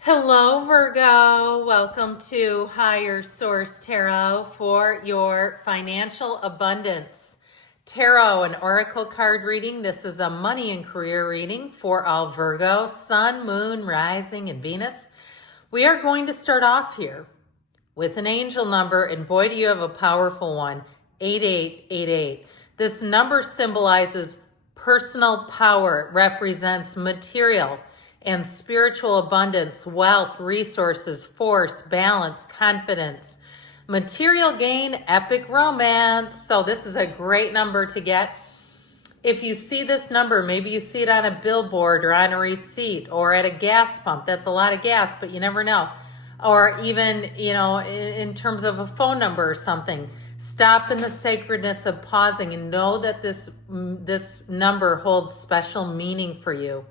Hello, Virgo. Welcome to Higher Source Tarot for your financial abundance. Tarot and Oracle card reading. This is a money and career reading for all Virgo, Sun, Moon, Rising, and Venus. We are going to start off here with an angel number, and boy, do you have a powerful one, 8888. This number symbolizes personal power. It represents material and spiritual abundance, wealth, resources, force, balance, confidence, material gain, epic romance. So this is a great number to get. If you see this number, maybe you see it on a billboard or on a receipt or at a gas pump. That's a lot of gas, but you never know. Or even, in terms of a phone number or something. Stop in the sacredness of pausing and know that this number holds special meaning for you.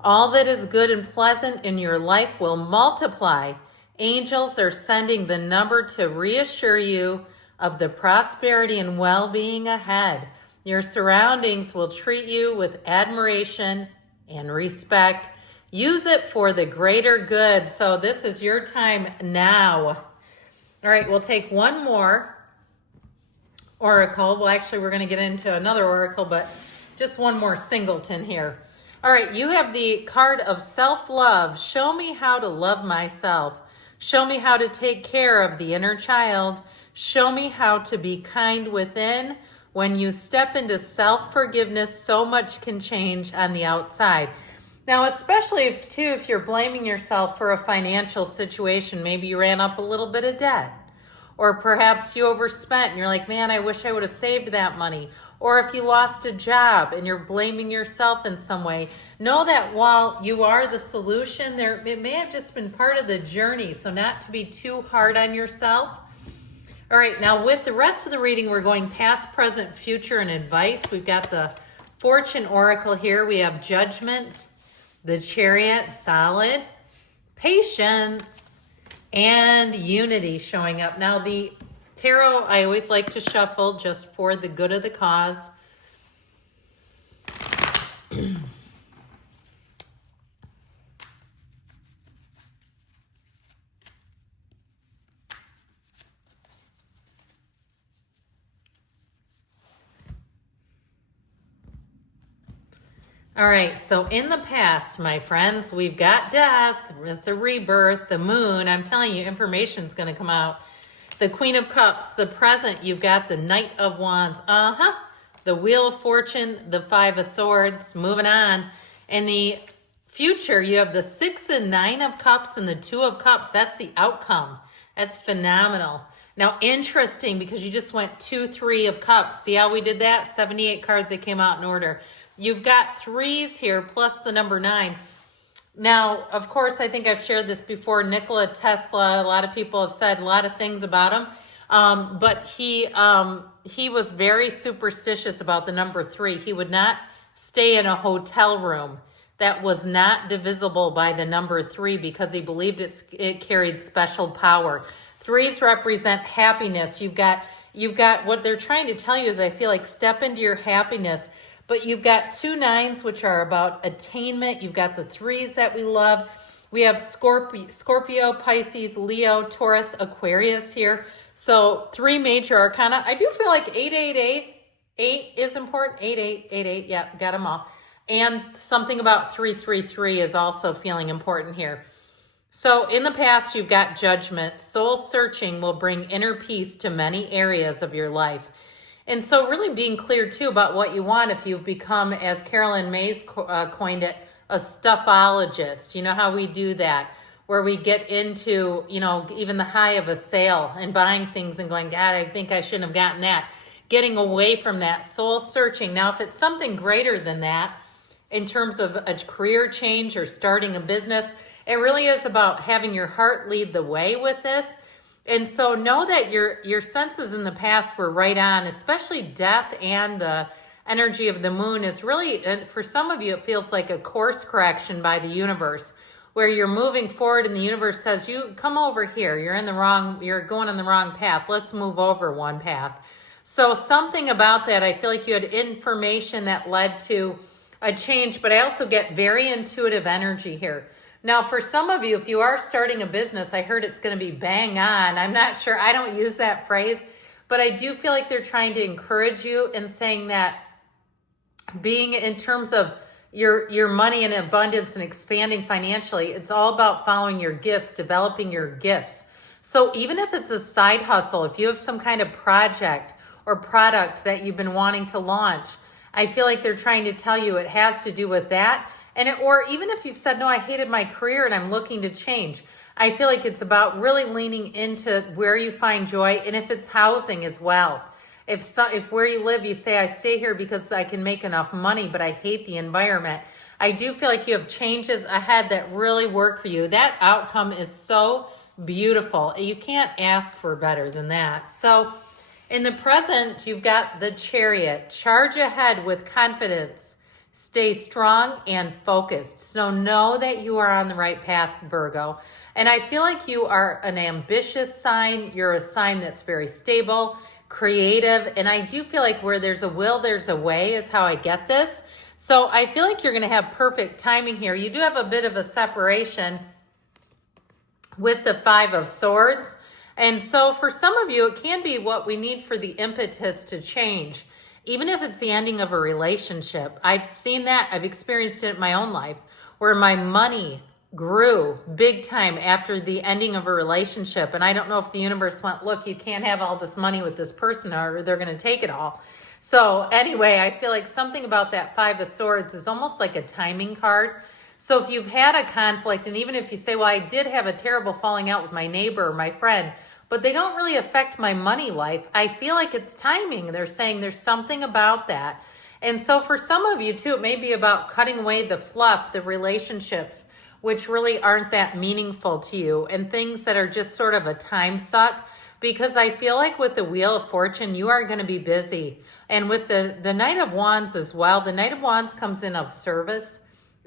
All that is good and pleasant in your life will multiply. Angels are sending the number to reassure you of the prosperity and well-being ahead. Your surroundings will treat you with admiration and respect. Use it for the greater good. So this is your time now. All right, we'll take one more oracle. Well, actually, we're going to get into another oracle, but just one more singleton here. All right, you have the card of self-love. Show me how to love myself. Show me how to take care of the inner child. Show me how to be kind within. When you step into self-forgiveness, so much can change on the outside. Now, especially if you're blaming yourself for a financial situation, maybe you ran up a little bit of debt, or perhaps you overspent and you're like, man, I wish I would have saved that money. Or if you lost a job and you're blaming yourself in some way, know that while you are the solution, it may have just been part of the journey. So not to be too hard on yourself. All right, now with the rest of the reading, we're going past, present, future, and advice. We've got the Fortune Oracle here. We have Judgment, the Chariot, Solid, Patience, and Unity showing up. Now the Tarot, I always like to shuffle just for the good of the cause. All right, so in the past, my friends, we've got death. It's a rebirth. The moon, I'm telling you, information's going to come out. The Queen of Cups. The present, you've got the Knight of Wands. The Wheel of Fortune, the Five of Swords. Moving on. In the future, you have the 6 and 9 of Cups and the 2 of Cups. That's the outcome. That's phenomenal. Now, interesting, because you just went 2, 3 of Cups. See how we did that? 78 cards that came out in order. You've got 3s here plus the number 9. Now, of course, I think I've shared this before. Nikola Tesla, a lot of people have said a lot of things about him. But he was very superstitious about the number 3. He would not stay in a hotel room that was not divisible by the number 3 because he believed it carried special power. 3s represent happiness. You've got what they're trying to tell you is, I feel like, step into your happiness. But you've got 2 9s, which are about attainment. You've got the 3s that we love. We have Scorpio, Pisces, Leo, Taurus, Aquarius here. So 3 major arcana. I do feel like 8 is important. 8, yeah, got them all. And something about 3 is also feeling important here. So in the past, you've got Judgment. Soul searching will bring inner peace to many areas of your life. And so really being clear, too, about what you want if you've become, as Carolyn Mays coined it, a stuffologist. You know how we do that, where we get into, even the high of a sale and buying things and going, God, I think I shouldn't have gotten that. Getting away from that, soul searching. Now, if it's something greater than that, in terms of a career change or starting a business, it really is about having your heart lead the way with this. And so know that your senses in the past were right on, especially death and the energy of the moon is really, for some of you, it feels like a course correction by the universe, where you're moving forward and the universe says, you come over here. You're going on the wrong path. Let's move over one path. So something about that, I feel like you had information that led to a change, but I also get very intuitive energy here. Now, for some of you, if you are starting a business, I heard it's going to be bang on. I'm not sure. I don't use that phrase, but I do feel like they're trying to encourage you and saying that being in terms of your money and abundance and expanding financially, it's all about following your gifts, developing your gifts. So even if it's a side hustle, if you have some kind of project or product that you've been wanting to launch, I feel like they're trying to tell you it has to do with that. Or even if you've said, no, I hated my career and I'm looking to change, I feel like it's about really leaning into where you find joy. And if it's housing as well, if where you live, you say, I stay here because I can make enough money, but I hate the environment, I do feel like you have changes ahead that really work for you. That outcome is so beautiful. You can't ask for better than that. So in the present, you've got the Chariot. Charge ahead with confidence. Stay strong and focused. So know that you are on the right path, Virgo. And I feel like you are an ambitious sign. You're a sign that's very stable, creative. And I do feel like where there's a will, there's a way is how I get this. So I feel like you're going to have perfect timing here. You do have a bit of a separation with the Five of Swords. And so for some of you, it can be what we need for the impetus to change. Even if it's the ending of a relationship, I've seen that. I've experienced it in my own life where my money grew big time after the ending of a relationship. And I don't know if the universe went, look, you can't have all this money with this person or they're going to take it all. So anyway, I feel like something about that Five of Swords is almost like a timing card. So if you've had a conflict, and even if you say, well, I did have a terrible falling out with my neighbor or my friend, but they don't really affect my money life, I feel like it's timing. They're saying there's something about that. And so for some of you too, it may be about cutting away the fluff, the relationships, which really aren't that meaningful to you, and things that are just sort of a time suck. Because I feel like with the Wheel of Fortune, you are going to be busy. And with the Knight of Wands as well, the Knight of Wands comes in of service.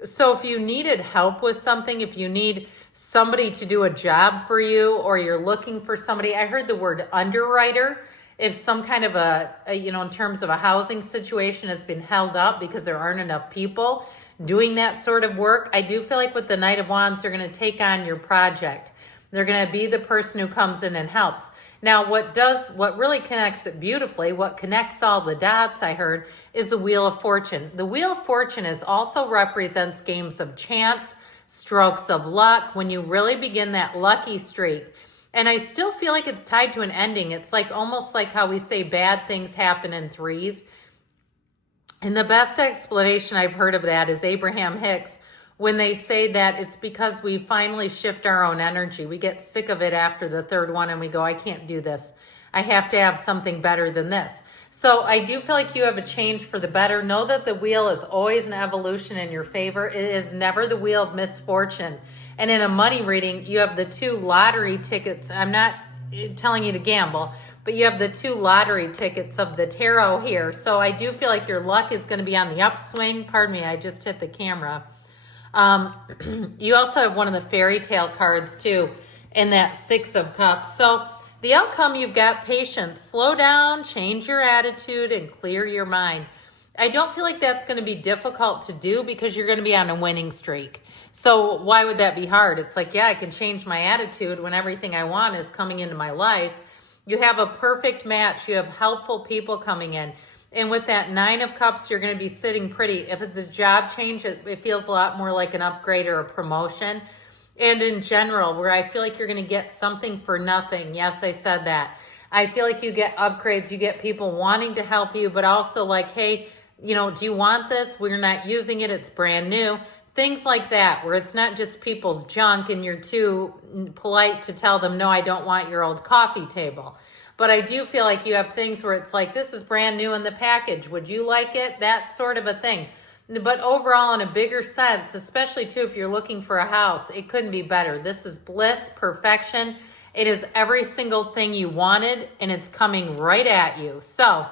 So if you needed help with something, if you need somebody to do a job for you, or you're looking for somebody, I heard the word underwriter. If some kind of in terms of a housing situation has been held up because there aren't enough people doing that sort of work, I do feel like with the Knight of Wands, they're going to take on your project. They're going to be the person who comes in and helps. Now, what really connects it beautifully, what connects all the dots, I heard, is the Wheel of Fortune. The Wheel of Fortune also represents games of chance, strokes of luck, when you really begin that lucky streak. And I still feel like it's tied to an ending. It's like almost like how we say bad things happen in threes. And the best explanation I've heard of that is Abraham Hicks, when they say that it's because we finally shift our own energy. We get sick of it after the third one and we go, I can't do this. I have to have something better than this. So I do feel like you have a change for the better. Know that the wheel is always an evolution in your favor. It is never the wheel of misfortune. And in a money reading, you have the 2 lottery tickets. I'm not telling you to gamble, but you have the 2 lottery tickets of the tarot here. So I do feel like your luck is going to be on the upswing. Pardon me, I just hit the camera. You also have one of the fairy tale cards too in that 6 of Cups. So the outcome, you've got patience. Slow down, change your attitude, and clear your mind. I don't feel like that's going to be difficult to do because you're going to be on a winning streak. So why would that be hard? It's like, yeah, I can change my attitude when everything I want is coming into my life. You have a perfect match. You have helpful people coming in. And with that 9 of Cups, you're going to be sitting pretty. If it's a job change, it feels a lot more like an upgrade or a promotion. And in general, where I feel like you're going to get something for nothing. Yes, I said that. I feel like you get upgrades. You get people wanting to help you, but also like, hey, do you want this? We're not using it. It's brand new. Things like that, where it's not just people's junk and you're too polite to tell them, no, I don't want your old coffee table. But I do feel like you have things where it's like, this is brand new in the package. Would you like it? That sort of a thing. But overall, in a bigger sense, especially too, if you're looking for a house, it couldn't be better. This is bliss, perfection. It is every single thing you wanted, and it's coming right at you. So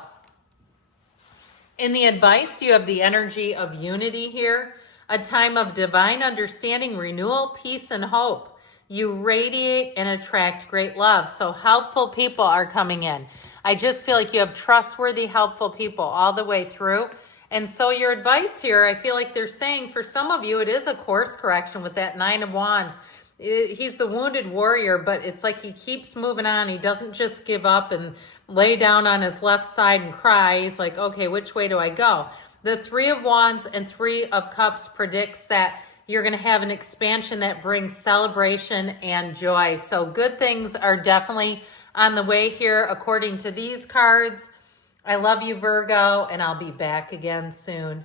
in the advice, you have the energy of unity here, a time of divine understanding, renewal, peace, and hope. You radiate and attract great love. So helpful people are coming in. I just feel like you have trustworthy, helpful people all the way through. And so your advice here, I feel like they're saying for some of you, it is a course correction with that Nine of Wands. He's a wounded warrior, but it's like he keeps moving on. He doesn't just give up and lay down on his left side and cry. He's like, okay, which way do I go? The Three of Wands and Three of Cups predicts that you're going to have an expansion that brings celebration and joy. So good things are definitely on the way here, according to these cards. I love you, Virgo, and I'll be back again soon.